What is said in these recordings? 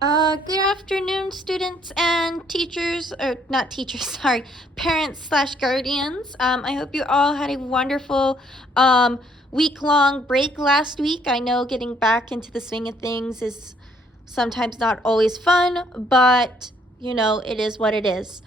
Good afternoon, students and teachers, or not teachers, sorry, parents slash guardians. I hope you all had a wonderful week-long break last week. I know getting back into the swing of things is sometimes not always fun, but it is what it is.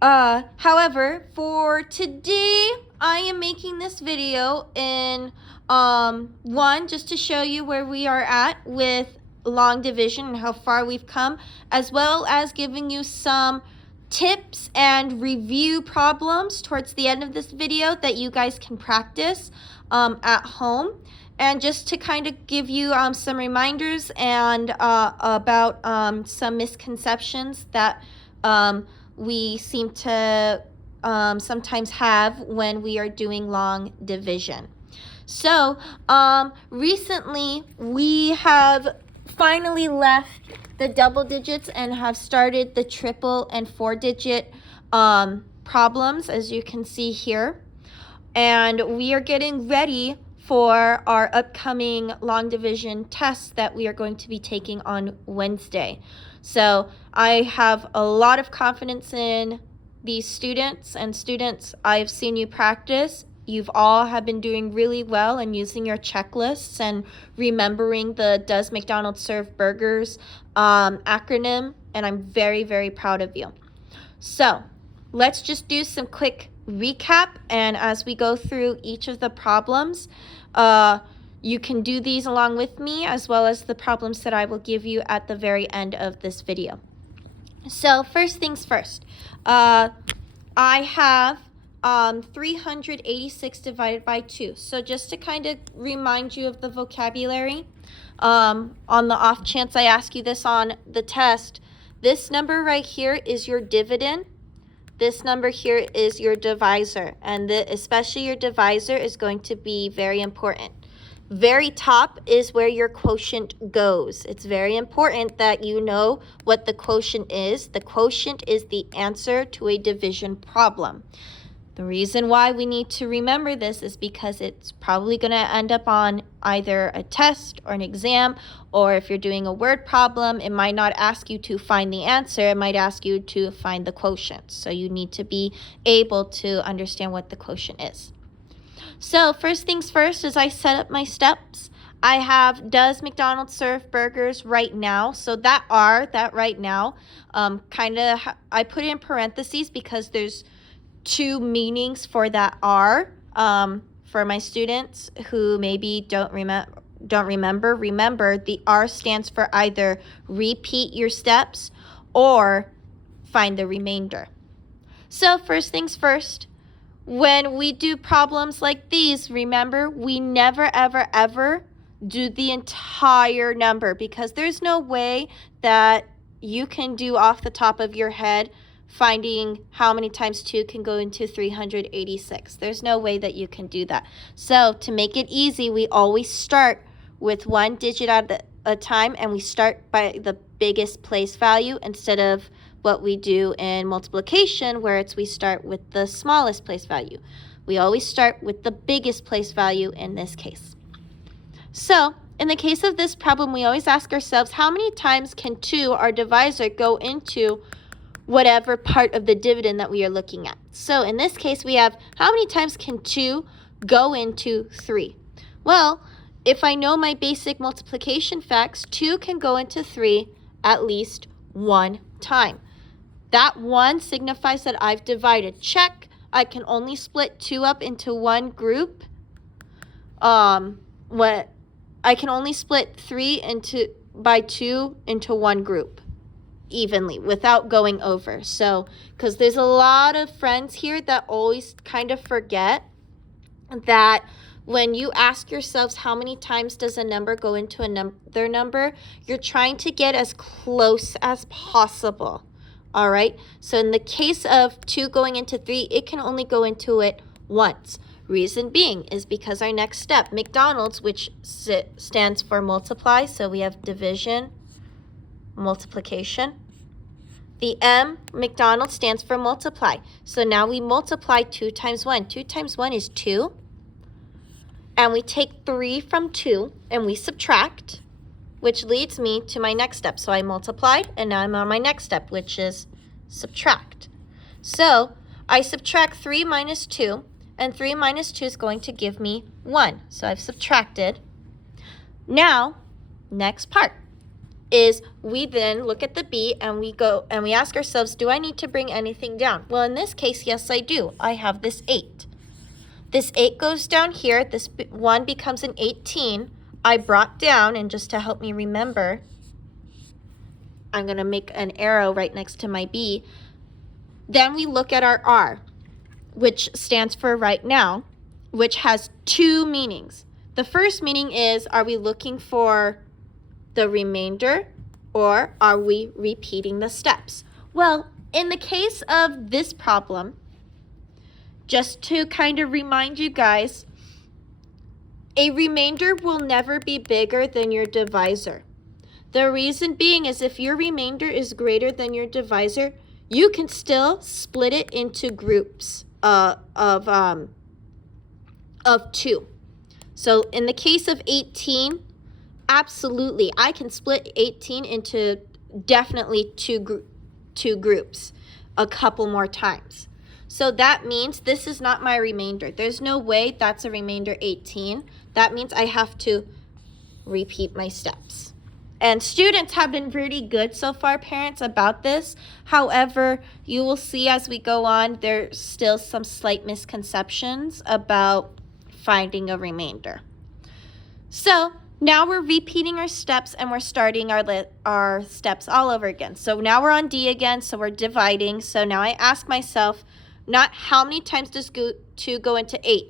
However, for today, I am making this video in one, just to show you where we are at with long division and how far we've come, as well as giving you some tips and review problems towards the end of this video that you guys can practice at home. And just to kind of give you some reminders and about some misconceptions that we seem to sometimes have when we are doing long division. So recently we have finally left the double digits and have started the triple and 4-digit problems, as you can see here. And we are getting ready for our upcoming long division tests that we are going to be taking on Wednesday. So I have a lot of confidence in these students, and students, I've seen you practice. You've all have been doing really well and using your checklists and remembering the Does McDonald's Serve Burgers acronym, and I'm very, very proud of you. So let's just do some quick recap, and as we go through each of the problems, you can do these along with me, as well as the problems that I will give you at the very end of this video. So first things first, I have 386 divided by 2. So just to kind of remind you of the vocabulary, on the off chance I ask you this on the test, this number right here is your dividend. This number here is your divisor, and especially your divisor is going to be very important. Very top is where your quotient goes. It's very important that you know what the quotient is. The quotient is the answer to a division problem. The reason why we need to remember this is because it's probably going to end up on either a test or an exam, or if you're doing a word problem, it might not ask you to find the answer, it might ask you to find the quotient. So you need to be able to understand what the quotient is. So first things first, as I set up my steps, I have Does McDonald's Serve Burgers right now? So that right now, I put it in parentheses because there's two meanings for that R. For my students who maybe don't remember, the R stands for either repeat your steps or find the remainder. So first things first, when we do problems like these, remember, we never, ever, ever do the entire number, because there's no way that you can do off the top of your head finding how many times 2 can go into 386. There's no way that you can do that. So to make it easy, we always start with one digit at a time, and we start by the biggest place value instead of what we do in multiplication, where we start with the smallest place value. We always start with the biggest place value in this case. So in the case of this problem, we always ask ourselves, how many times can 2, our divisor, go into whatever part of the dividend that we are looking at? So in this case, we have, how many times can 2 go into 3? Well, if I know my basic multiplication facts, 2 can go into 3 at least one time. That 1 signifies that I've divided. Check. I can only split 2 up into one group. I can only split 3 by 2 into one group evenly without going over. So, because there's a lot of friends here that always kind of forget that when you ask yourselves how many times does a number go into another number, you're trying to get as close as possible. All right, so in the case of 2 going into 3, it can only go into it once. Reason being is because our next step, McDonald's, which stands for multiply, so we have division, multiplication. The M, McDonald's, stands for multiply. So now we multiply 2 times 1. 2 times 1 is 2. And we take 3 from 2 and we subtract. which leads me to my next step. So I multiplied, and now I'm on my next step, which is subtract. So I subtract 3 minus 2, and 3 minus 2 is going to give me 1. So I've subtracted. Now, next part is we then look at the b and we go and we ask ourselves, do I need to bring anything down? Well, in this case, yes, I do. I have this 8. This 8 goes down here. This 1 becomes an 18. I brought down, and just to help me remember, I'm going to make an arrow right next to my b. Then we look at our r, which stands for right now, which has 2 meanings. The first meaning is, are we looking for the remainder, or are we repeating the steps? Well, in the case of this problem, just to kind of remind you guys, a remainder will never be bigger than your divisor. The reason being is if your remainder is greater than your divisor, you can still split it into groups of 2. So in the case of 18, absolutely, I can split 18 into definitely two groups a couple more times. So that means this is not my remainder. There's no way that's a remainder 18. That means I have to repeat my steps. And students have been pretty good so far, parents, about this. However, you will see as we go on, there's still some slight misconceptions about finding a remainder. So now we're repeating our steps and we're starting our steps all over again. So now we're on D again, so we're dividing. So now I ask myself, not how many times does 2 go into 8?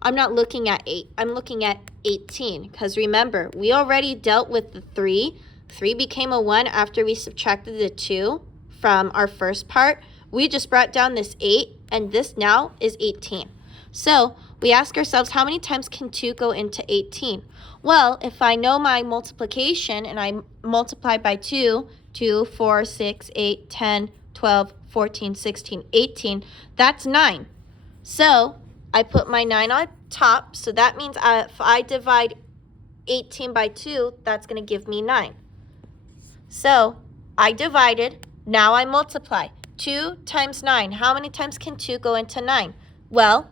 I'm not looking at 8. I'm looking at 18. Because remember, we already dealt with the 3. 3 became a 1 after we subtracted the 2 from our first part. We just brought down this 8, and this now is 18. So we ask ourselves, how many times can 2 go into 18? Well, if I know my multiplication and I multiply by 2, 2, 4, 6, 8, 10, 12, 14, 16, 18, that's 9. So I put my 9 on top, so that means if I divide 18 by 2, that's going to give me 9. So I divided, now I multiply. 2 times 9, how many times can 2 go into 9? Well,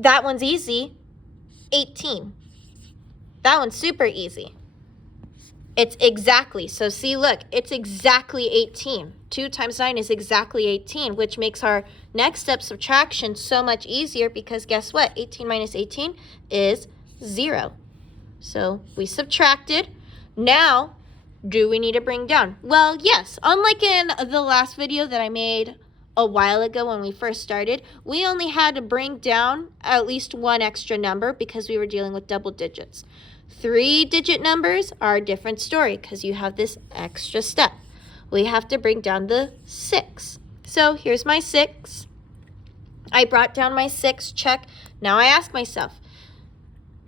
that one's easy, 18. That one's super easy. It's exactly, so see, look, it's exactly 18. 2 times 9 is exactly 18, which makes our next step subtraction so much easier because guess what? 18 minus 18 is 0. So we subtracted. Now, do we need to bring down? Well, yes. Unlike in the last video that I made a while ago when we first started, we only had to bring down at least one extra number because we were dealing with double digits. 3-digit numbers are a different story because you have this extra step. We have to bring down the 6. So here's my 6. I brought down my 6, check. Now I ask myself,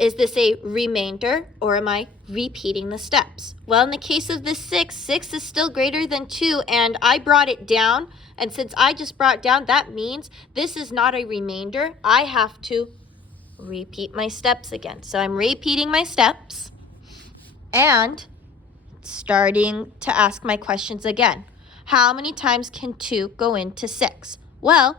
is this a remainder or am I repeating the steps? Well, in the case of the 6, 6 is still greater than 2 and I brought it down. And since I just brought down, that means this is not a remainder. I have to repeat my steps again. So I'm repeating my steps and starting to ask my questions again. How many times can 2 go into 6? Well,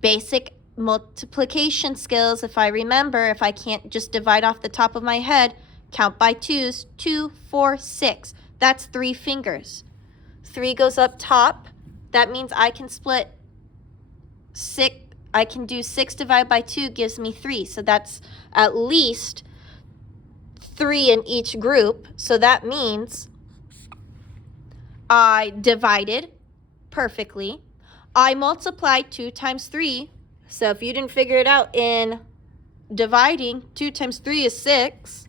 basic multiplication skills, if I remember, if I can't just divide off the top of my head, count by 2s, 2, 4, 6. That's 3 fingers. 3 goes up top. That means I can split 6. I can do 6 divided by 2 gives me 3. So that's at least 3 in each group. So that means I divided perfectly. I multiplied 2 times 3. So if you didn't figure it out in dividing, 2 times 3 is 6.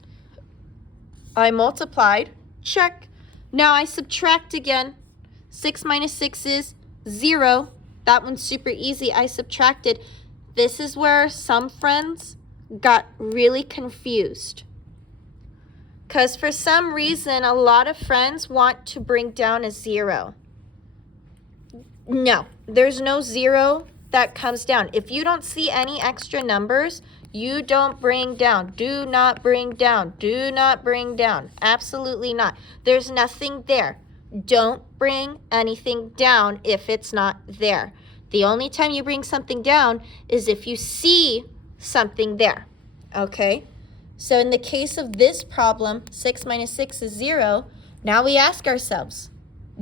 I multiplied. Check. Now I subtract again. 6 minus 6 is 0. That one's super easy. I subtracted. This is where some friends got really confused. Because for some reason, a lot of friends want to bring down a 0. No, there's no 0 that comes down. If you don't see any extra numbers, You don't bring down. Do not bring down. Do not bring down. Absolutely not. There's nothing there. Don't bring anything down if it's not there. The only time you bring something down is if you see something there. Okay? So in the case of this problem, 6 minus 6 is 0. Now we ask ourselves,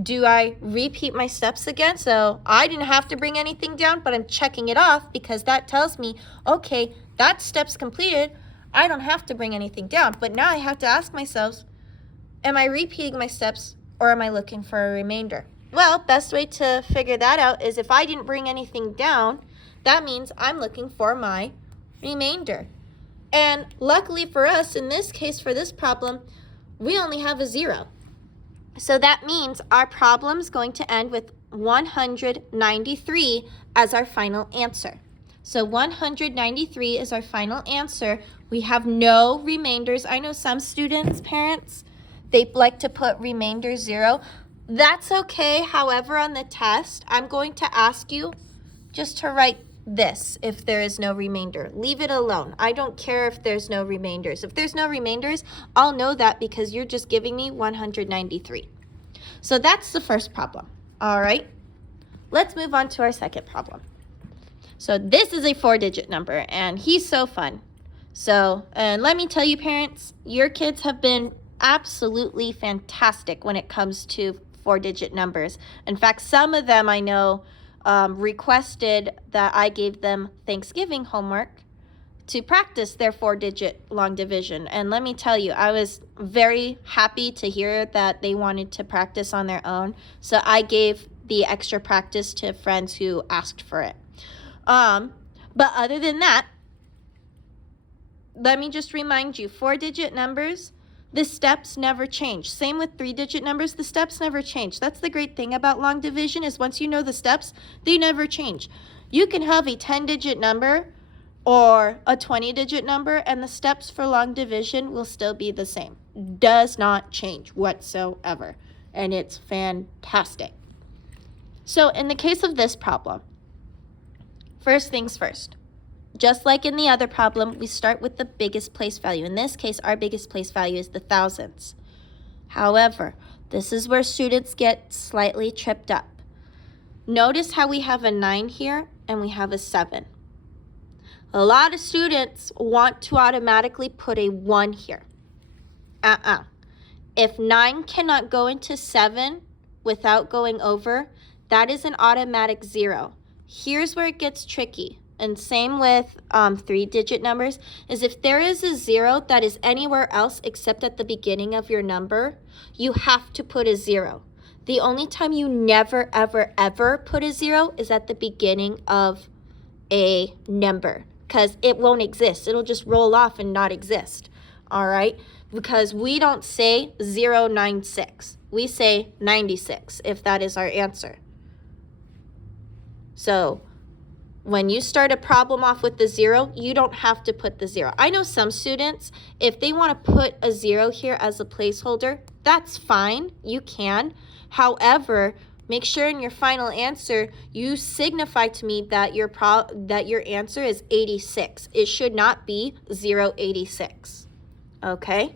do I repeat my steps again? So I didn't have to bring anything down, but I'm checking it off because that tells me, okay, that step's completed. I don't have to bring anything down. But now I have to ask myself, am I repeating my steps or am I looking for a remainder? Well, best way to figure that out is if I didn't bring anything down, that means I'm looking for my remainder. And luckily for us, in this case, for this problem, we only have a 0. So that means our problem is going to end with 193 as our final answer. So 193 is our final answer. We have no remainders. I know some students, parents, they like to put remainder 0. That's okay. However, on the test, I'm going to ask you just to write this if there is no remainder. Leave it alone. I don't care if there's no remainders. If there's no remainders, I'll know that because you're just giving me 193. So that's the first problem. All right. Let's move on to our second problem. So this is a 4-digit number, and he's so fun. So, and let me tell you, parents, your kids have been absolutely fantastic when it comes to 4-digit numbers. In fact, some of them I know requested that I gave them Thanksgiving homework to practice their 4-digit long division. And let me tell you, I was very happy to hear that they wanted to practice on their own. So I gave the extra practice to friends who asked for it. But other than that, let me just remind you, 4-digit numbers, the steps never change. Same with 3-digit numbers, the steps never change. That's the great thing about long division is once you know the steps, they never change. You can have a 10-digit number or a 20-digit number, and the steps for long division will still be the same. Does not change whatsoever, and it's fantastic. So in the case of this problem, first things first. Just like in the other problem, we start with the biggest place value. In this case, our biggest place value is the thousands. However, this is where students get slightly tripped up. Notice how we have a 9 here and we have a 7. A lot of students want to automatically put a 1 here. If 9 cannot go into 7 without going over, that is an automatic 0. Here's where it gets tricky. And same with 3-digit numbers, is if there is a 0 that is anywhere else except at the beginning of your number, you have to put a 0. The only time you never, ever, ever put a 0 is at the beginning of a number, because it won't exist. It'll just roll off and not exist, all right? Because we don't say 096. We say 96 if that is our answer. So when you start a problem off with the 0, you don't have to put the 0. I know some students, if they want to put a 0 here as a placeholder, that's fine. You can. However, make sure in your final answer, you signify to me that your answer is 86. It should not be 086. Okay?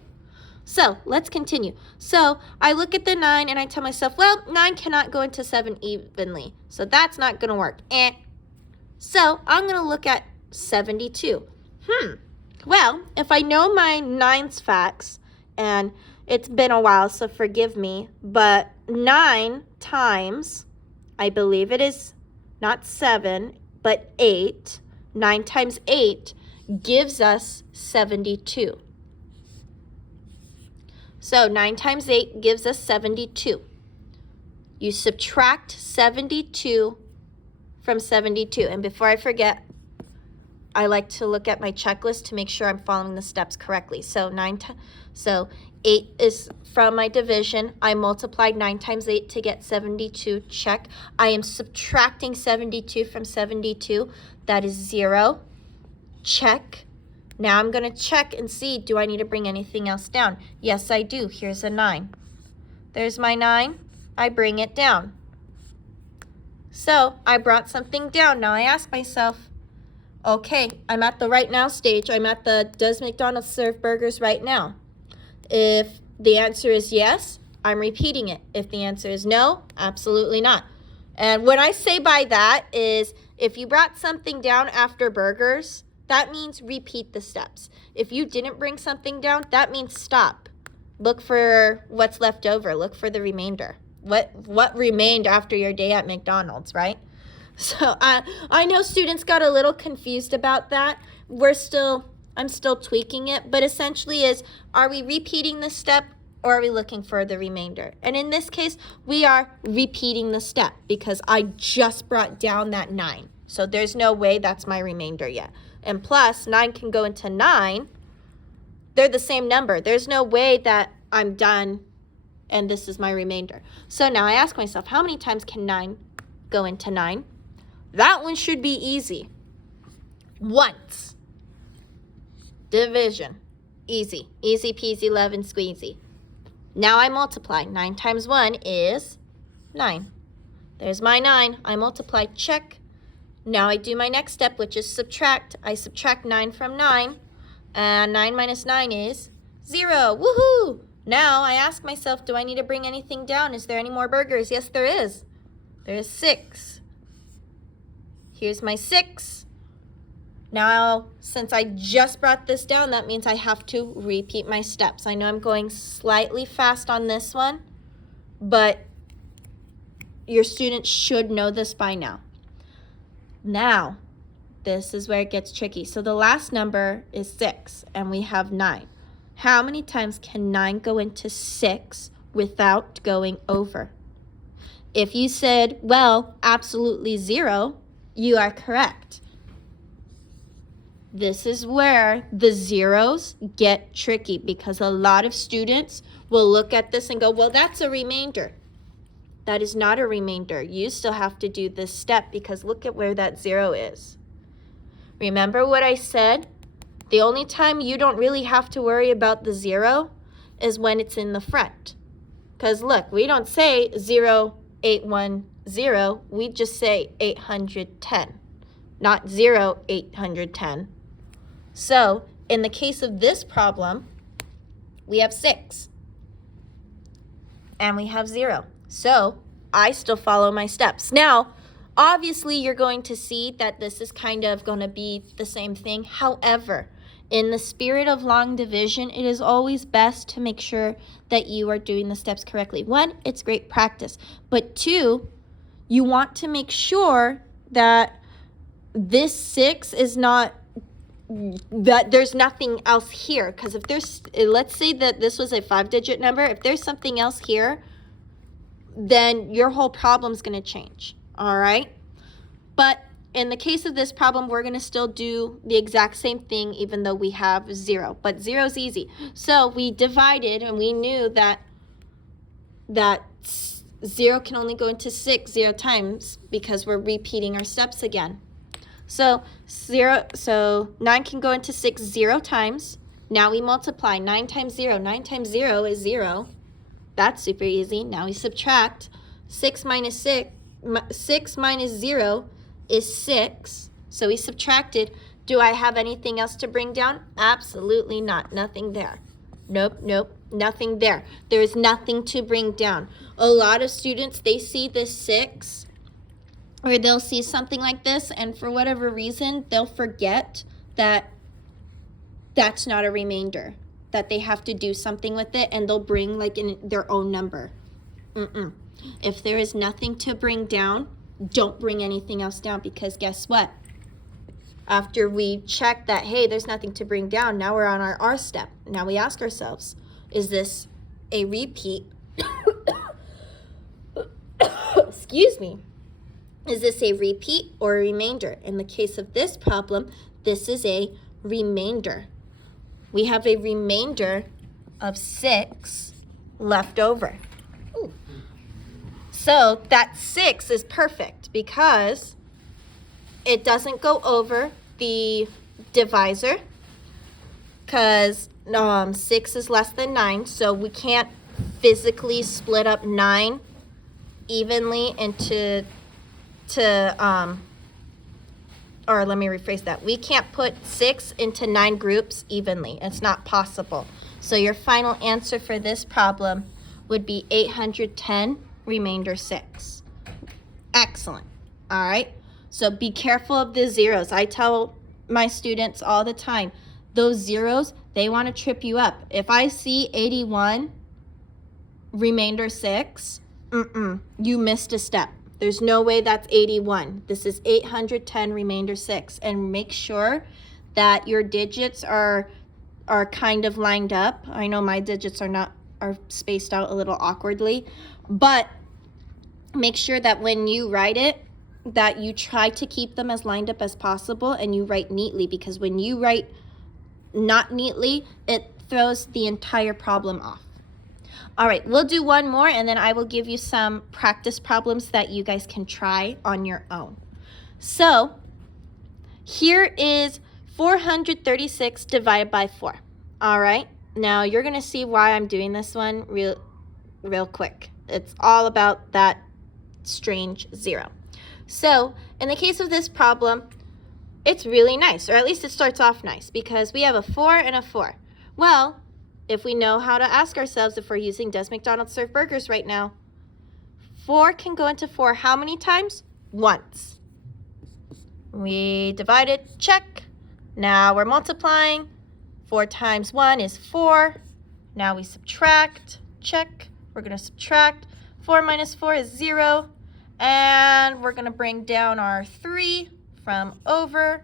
So let's continue. So I look at the 9 and I tell myself, well, 9 cannot go into 7 evenly. So that's not going to work. So I'm going to look at 72. Well, if I know my 9's facts, and it's been a while, so forgive me, but 9 times, I believe it is not 7, but 8. 9 times 8 gives us 72. So 9 times 8 gives us 72. You subtract 72 from 72. And before I forget, I like to look at my checklist to make sure I'm following the steps correctly. So 8 is from my division. I multiplied 9 times 8 to get 72. Check. I am subtracting 72 from 72. That is 0. Check. Now I'm going to check and see, do I need to bring anything else down? Yes, I do. Here's a 9. There's my 9. I bring it down. So I brought something down. Now I ask myself, Okay, I'm at the right now stage. I'm at the does McDonald's serve burgers right now? If the answer is yes, I'm repeating it. If the answer is no, absolutely not. And what I say by that is if you brought something down after burgers, that means repeat the steps. If you didn't bring something down, that means stop. Look for what's left over. Look for the remainder. What remained after your day at McDonald's, right? So I know students got a little confused about that. I'm still tweaking it, but essentially are we repeating the step or are we looking for the remainder? And in this case, we are repeating the step because I just brought down that 9. So there's no way that's my remainder yet. And plus, 9 can go into 9. They're the same number. There's no way that I'm done and this is my remainder. So now I ask myself, how many times can 9 go into 9? That one should be easy. Once. Division. Easy. Easy peasy lemon squeezy. Now I multiply. 9 times 1 is 9. There's my 9. I multiply. Check. Now I do my next step, which is subtract. I subtract 9 from 9. And 9 minus 9 is 0. Woohoo! Now I ask myself, do I need to bring anything down? Is there any more burgers? Yes, there is. There is 6. Here's my 6. Now, since I just brought this down, that means I have to repeat my steps. I know I'm going slightly fast on this one, but your students should know this by now. Now, this is where it gets tricky. So the last number is 6, and we have 9. How many times can 9 go into 6 without going over? If you said, well, absolutely 0, you are correct. This is where the zeros get tricky because a lot of students will look at this and go, well, that's a remainder. That is not a remainder. You still have to do this step because look at where that 0 is. Remember what I said? The only time you don't really have to worry about the 0 is when it's in the front. Because look, we don't say 0810. We just say 810, not 0810. So in the case of this problem, we have 6 and we have 0. So I still follow my steps. Now, obviously, you're going to see that this is kind of going to be the same thing. However, in the spirit of long division, it is always best to make sure that you are doing the steps correctly. 1, it's great practice. But 2, you want to make sure that this 6 is not, that there's nothing else here. Because if there's, let's say that this was a 5-digit number, if there's something else here, then your whole problem's going to change. All right? But in the case of this problem, we're going to still do the exact same thing even though we have 0. But 0 is easy. So we divided and we knew that 0 can only go into 6 0 times because we're repeating our steps again. So 9 can go into 6 0 times. Now we multiply. 9 times 0. 9 times 0 is 0. That's super easy. Now we subtract. 6 minus 0 is 6. So we subtracted. Do I have anything else to bring down? Absolutely not. Nothing there. Nope, nothing there. There is nothing to bring down. A lot of students, they see this 6 or they'll see something like this, and for whatever reason, they'll forget that that's not a remainder, that they have to do something with it, and they'll bring like in their own number. If there is nothing to bring down, don't bring anything else down, because guess what? After we check that, hey, there's nothing to bring down, now we're on our R step. Now we ask ourselves, is this a repeat? Excuse me. Is this a repeat or a remainder? In the case of this problem, this is a remainder. We have a remainder of 6 left over. Ooh. So that 6 is perfect because it doesn't go over the divisor because 6 is less than 9, so we can't physically split up 9 evenly into or let me rephrase that. We can't put 6 into 9 groups evenly. It's not possible. So your final answer for this problem would be 810, remainder 6. Excellent. All right. So be careful of the zeros. I tell my students all the time, those zeros, they want to trip you up. If I see 81, remainder 6, you missed a step. There's no way that's 81. This is 810, remainder 6. And make sure that your digits are kind of lined up. I know my digits are spaced out a little awkwardly, but make sure that when you write it, that you try to keep them as lined up as possible and you write neatly, because when you write not neatly, it throws the entire problem off. All right, we'll do one more and then I will give you some practice problems that you guys can try on your own. So here is 436 divided by 4. All right, now you're gonna see why I'm doing this one real quick. It's all about that strange zero. So in the case of this problem, it's really nice, or at least it starts off nice, because we have a 4 and a 4. Well, if we know how to ask ourselves if we're using Does McDonald's serve burgers right now, 4 can go into 4 how many times? Once. We divided, check. Now we're multiplying. 4 times 1 is 4. Now we subtract, check. We're going to subtract. 4 minus 4 is 0. And we're going to bring down our 3 from over.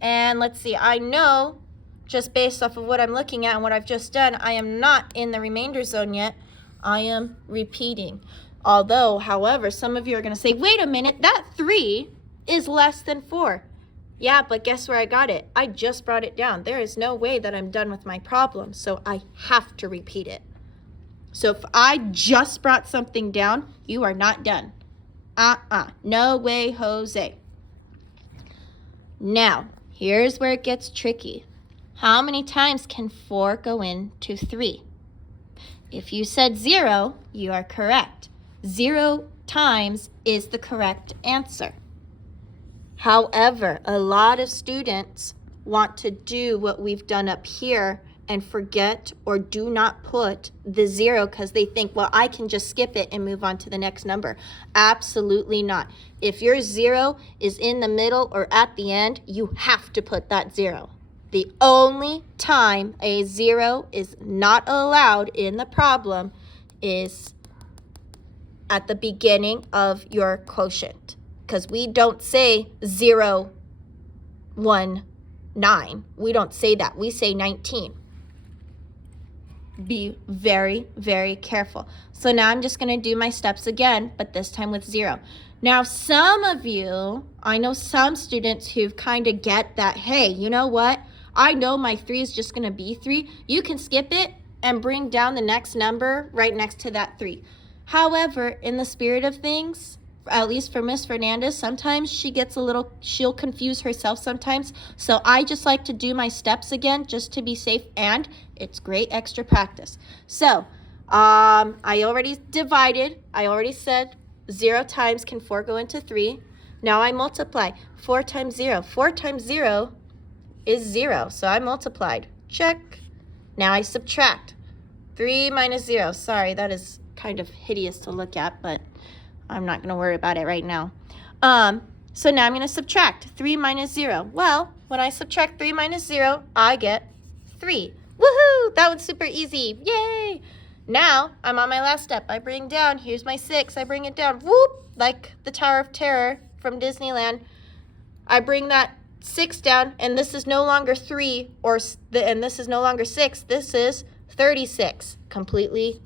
And let's see, I know just based off of what I'm looking at and what I've just done, I am not in the remainder zone yet. I am repeating. Although, however, some of you are going to say, wait a minute, that 3 is less than 4. Yeah, but guess where I got it? I just brought it down. There is no way that I'm done with my problem, so I have to repeat it. So if I just brought something down, you are not done. No way, Jose. Now, here's where it gets tricky. How many times can 4 go into 3? If you said 0, you are correct. 0 times is the correct answer. However, a lot of students want to do what we've done up here and forget or do not put the 0 because they think, well, I can just skip it and move on to the next number. Absolutely not. If your 0 is in the middle or at the end, you have to put that 0. The only time a 0 is not allowed in the problem is at the beginning of your quotient, because we don't say 0, 1, 9. We don't say that. We say 19. Be very, very careful. So now I'm just going to do my steps again, but this time with 0. Now, some of you, I know some students who kind of get that, hey, you know what? I know my 3 is just going to be 3. You can skip it and bring down the next number right next to that 3. However, in the spirit of things, at least for Miss Fernandez, sometimes she'll confuse herself sometimes. So I just like to do my steps again just to be safe, and it's great extra practice. So I already divided. I already said 0 times can 4 go into 3. Now I multiply. 4 times 0. 4 times 0 is 0. So I multiplied. Check. Now I subtract. 3 minus 0. Sorry, that is kind of hideous to look at, but I'm not going to worry about it right now. So now I'm going to subtract 3 minus 0. Well, when I subtract 3 minus 0, I get 3. Woohoo! That was super easy. Yay! Now I'm on my last step. I bring down, here's my 6. I bring it down. Whoop! Like the Tower of Terror from Disneyland. I bring that 6 down, and this is no longer 3, and this is no longer 6. This is 36. Completely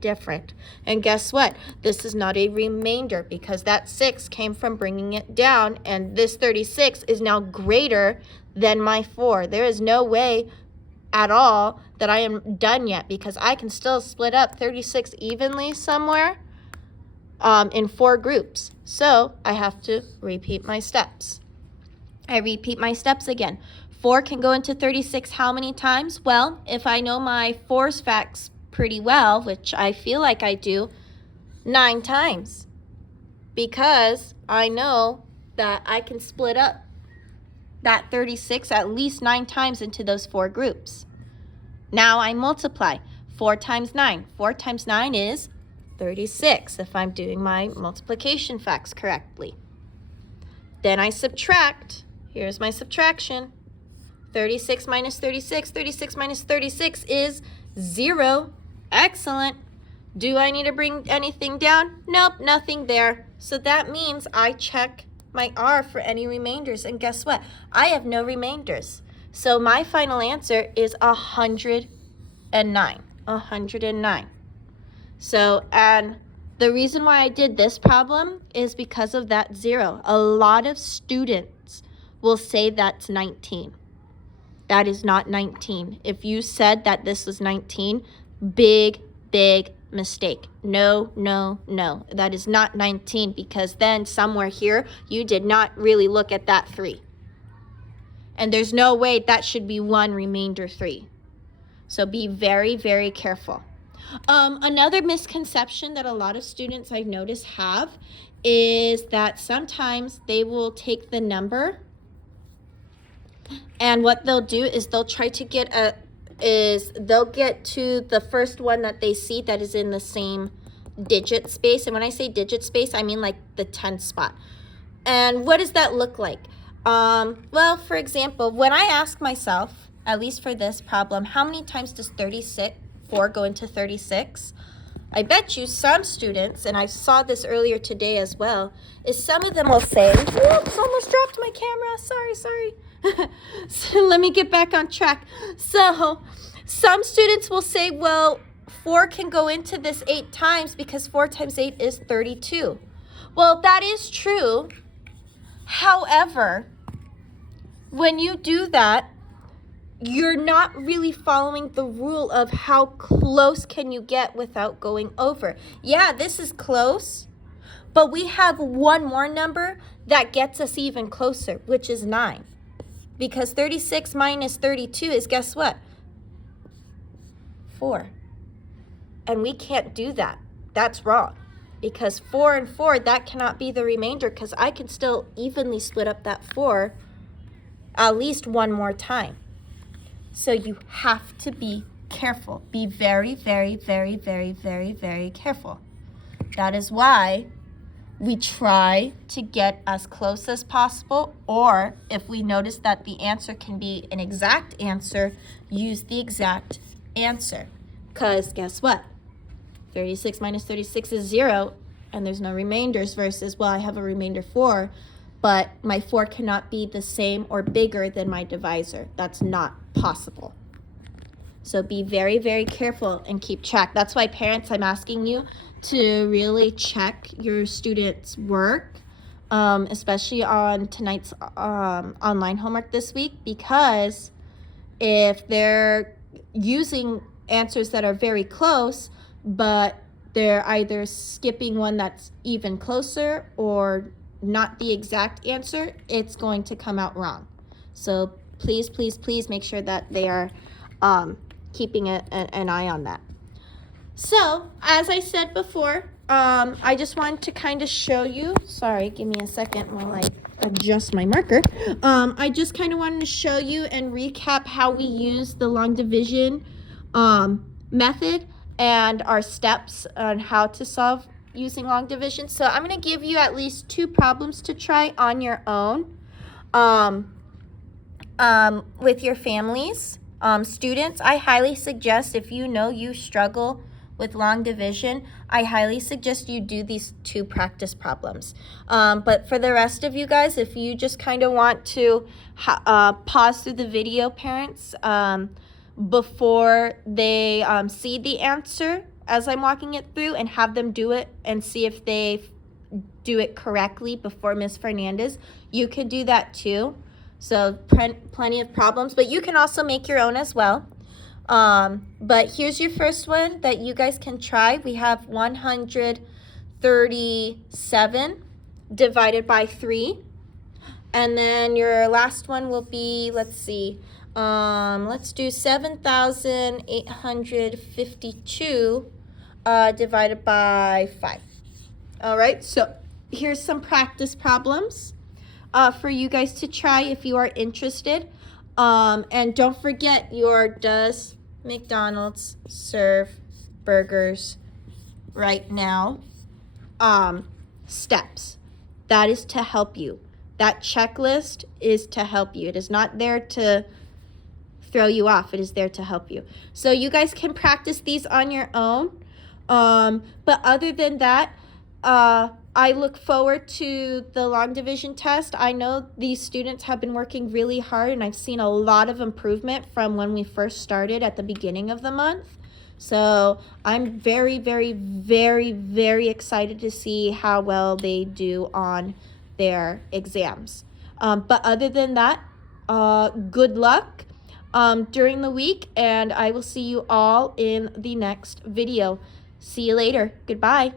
different. And guess what? This is not a remainder because that 6 came from bringing it down, and this 36 is now greater than my 4. There is no way at all that I am done yet, because I can still split up 36 evenly somewhere in 4 groups. So I have to repeat my steps. I repeat my steps again. 4 can go into 36 how many times? Well, if I know my 4's facts pretty well, which I feel like I do, 9 times. Because I know that I can split up that 36 at least 9 times into those 4 groups. Now I multiply. 4 times 9. 4 times 9 is 36 if I'm doing my multiplication facts correctly. Then I subtract. Here's my subtraction. 36 minus 36. 36 minus 36 is 0. Excellent. Do I need to bring anything down? Nope, nothing there. So that means I check my R for any remainders. And guess what? I have no remainders. So my final answer is 109. 109. So, and the reason why I did this problem is because of that 0. A lot of students will say that's 19. That is not 19. If you said that this was 19, big mistake. No, no, no. That is not 19 because then somewhere here you did not really look at that 3. And there's no way that should be 1 remainder 3. So be very careful. Another misconception that a lot of students I've noticed have is that sometimes they will take the number and what they'll do is they'll try to get they'll get to the first one that they see that is in the same digit space. And when I say digit space, I mean like the 10th spot. And what does that look like? Well, for example, when I ask myself, at least for this problem, how many times does 4 go into 36? I bet you some students, and I saw this earlier today as well, is some of them will say, whoops, almost dropped my camera, sorry. So let me get back on track. So some students will say, well, 4 can go into this 8 times because 4 times 8 is 32. Well, that is true. However, when you do that, you're not really following the rule of how close can you get without going over. Yeah, this is close, but we have one more number that gets us even closer, which is 9. Because 36 minus 32 is, guess what? 4. And we can't do that. That's wrong. Because 4 and 4, that cannot be the remainder because I can still evenly split up that 4 at least one more time. So you have to be careful. Be very careful. That is why we try to get as close as possible, or if we notice that the answer can be an exact answer, use the exact answer. Because guess what? 36 minus 36 is 0, and there's no remainders versus, well, I have a remainder 4, but my 4 cannot be the same or bigger than my divisor. That's not possible. So be very careful and keep track. That's why parents, I'm asking you to really check your students' work, especially on tonight's online homework this week, because if they're using answers that are very close, but they're either skipping one that's even closer or not the exact answer, it's going to come out wrong. So please make sure that they are keeping an eye on that. So, as I said before, I just wanted to kind of show you, sorry, give me a second while I adjust my marker. I just kind of wanted to show you and recap how we use the long division method and our steps on how to solve using long division. So I'm going to give you at least 2 problems to try on your own with your families. Students, I highly suggest, if you know you struggle with long division, I highly suggest you do these 2 practice problems. But for the rest of you guys, if you just kind of want to pause through the video, parents, before they see the answer as I'm walking it through, and have them do it and see if they do it correctly before Ms. Fernandez, you could do that too. So plenty of problems, but you can also make your own as well. But here's your first one that you guys can try. We have 137 divided by 3. And then your last one will be, let's see, let's do 7,852 divided by 5. All right, so here's some practice problems. for you guys to try if you are interested. And don't forget your does McDonald's serve burgers right now steps. That is to help you. That checklist is to help you. It is not there to throw you off. It is there to help you. So you guys can practice these on your own. But other than that, I look forward to the long division test. I know these students have been working really hard, and I've seen a lot of improvement from when we first started at the beginning of the month. So I'm very, very, very, very excited to see how well they do on their exams. But other than that, good luck during the week, and I will see you all in the next video. See you later. Goodbye.